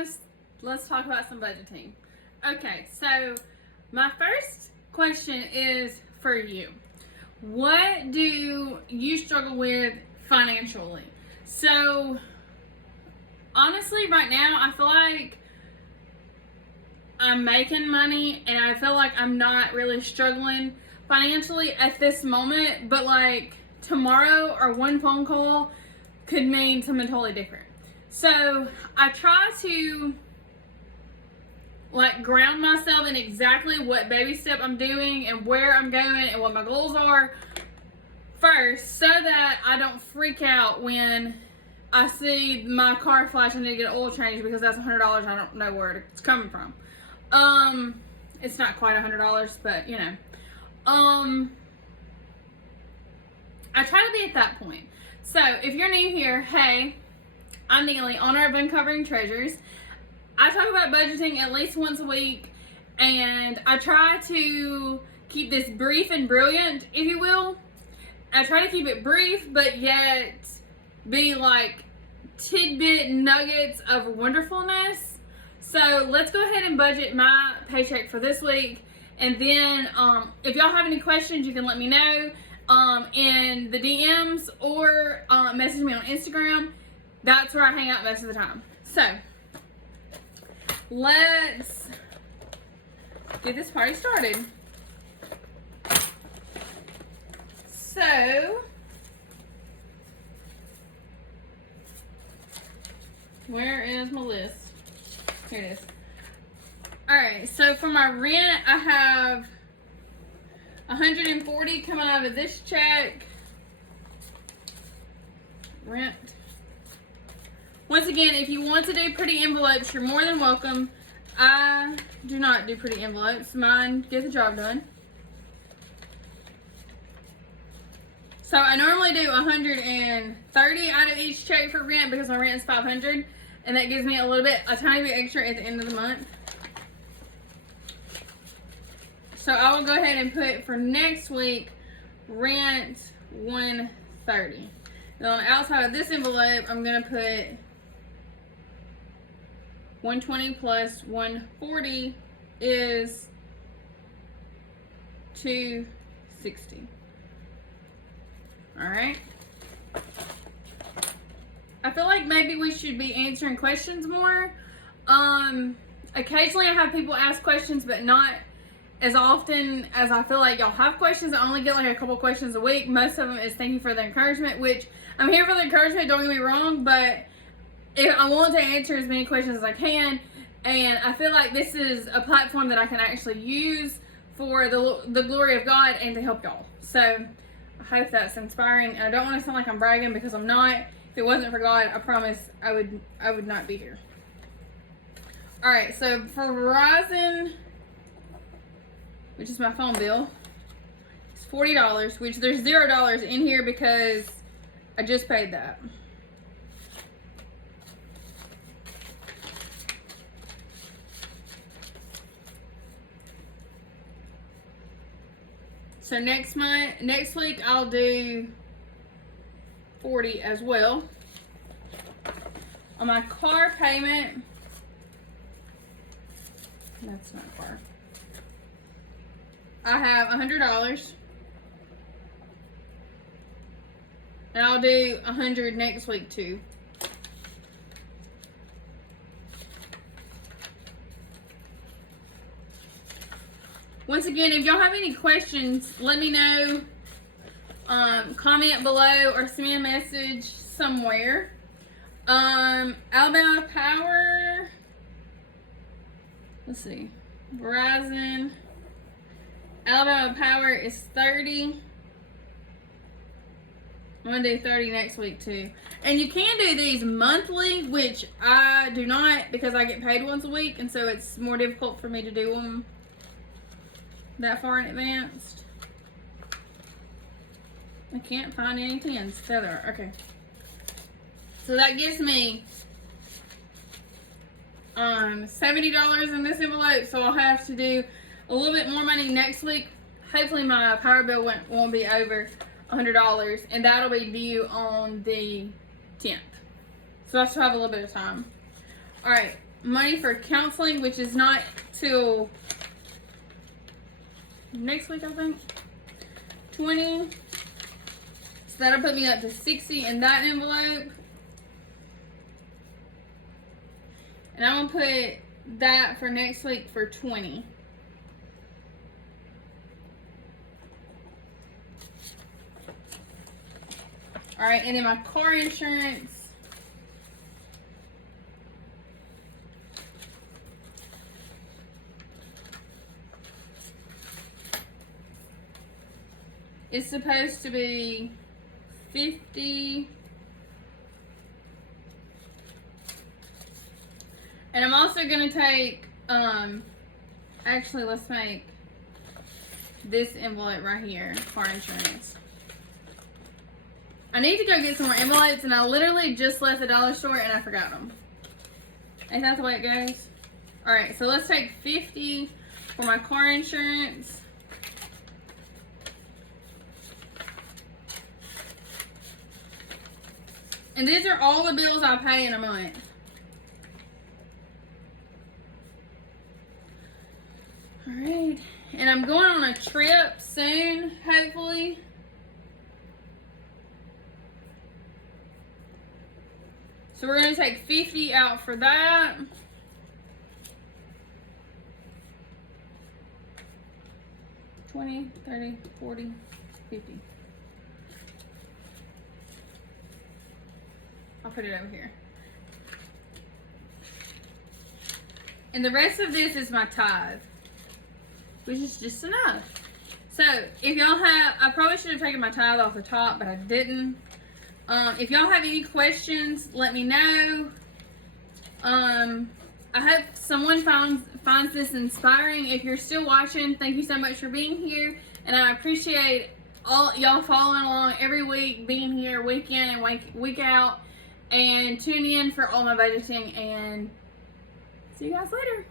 guys, let's talk about some budgeting. Okay, so my first question is for you. What do you struggle with financially? So honestly, right now, I feel like I'm making money and I feel like I'm not really struggling financially at this moment, but like tomorrow or one phone call could mean something totally different. So I try to like ground myself in exactly what baby step I'm doing and where I'm going and what my goals are first, so that I don't freak out when I see my car flash and I need to get an oil change because that's $100. I don't know where it's coming from. It's not quite $100, but you know. I try to be at that point. So if you're new here, hey, I'm Neely, owner of Uncovering Treasures. I talk about budgeting at least once a week, and I try to keep this brief and brilliant, if you will. I try to keep it brief, but yet be like tidbit nuggets of wonderfulness. So let's go ahead and budget my paycheck for this week. And then if y'all have any questions, you can let me know in the DMs or message me on Instagram. That's where I hang out most of the time. So let's get this party started. So where is my list? Here it is. Alright, so for my rent, I have $140 coming out of this check. Rent. Once again, if you want to do pretty envelopes, you're more than welcome. I do not do pretty envelopes. Mine get the job done. So I normally do $130 out of each check for rent because my rent is $500, and that gives me a tiny bit extra at the end of the month. So I will go ahead and put for next week rent $130. And on the outside of this envelope, I'm gonna put $120 plus $140 is $260. Alright. I feel like maybe we should be answering questions more. Occasionally I have people ask questions, but not as often as I feel like y'all have questions. I only get like a couple questions a week. Most of them is thank you for the encouragement, which I'm here for the encouragement, don't get me wrong, but if I want to answer as many questions as I can, and I feel like this is a platform that I can actually use for the glory of God and to help y'all. So I hope that's inspiring. And I don't want to sound like I'm bragging because I'm not. If it wasn't for God, I promise I would not be here. All right, so for Verizon, which is my phone bill, it's $40, which there's $0 in here because I just paid that. So next week I'll do 40 as well. On my car payment, that's not car. I have $100. And I'll do 100 next week too. Once again, if y'all have any questions, let me know. Comment below or send me a message somewhere. Alabama Power. Let's see. Verizon. Alabama Power is $30. I'm going to do 30 next week too. And you can do these monthly, which I do not because I get paid once a week. And so it's more difficult for me to do them that far in advance. I can't find any 10s. There they are. Okay. So that gives me $70 in this envelope. So I'll have to do a little bit more money next week. Hopefully my power bill won't be over $100, and that'll be due on the 10th. So I still have a little bit of time. All right. money for counseling, which is not till next week, I think. 20. So that'll put me up to 60 in that envelope. And I'm gonna put that for next week for 20. All right, and then my car insurance. It's supposed to be 50. And I'm also going to take, actually, let's make this envelope right here, car insurance. I need to go get some more envelopes, and I literally just left the dollar store and I forgot them. Ain't that the way it goes? Alright, so let's take 50 for my car insurance. And these are all the bills I pay in a month. Alright, and I'm going on a trip soon, hopefully. So we're going to take 50 out for that. $20, $30, $40, $50. I'll put it over here. And the rest of this is my tithe, which is just enough. So if y'all have, I probably should have taken my tithe off the top, but I didn't. If y'all have any questions, let me know. I hope someone finds this inspiring. If you're still watching, thank you so much for being here. And I appreciate all y'all following along every week, being here week in and week out. And tune in for all my budgeting. And see you guys later.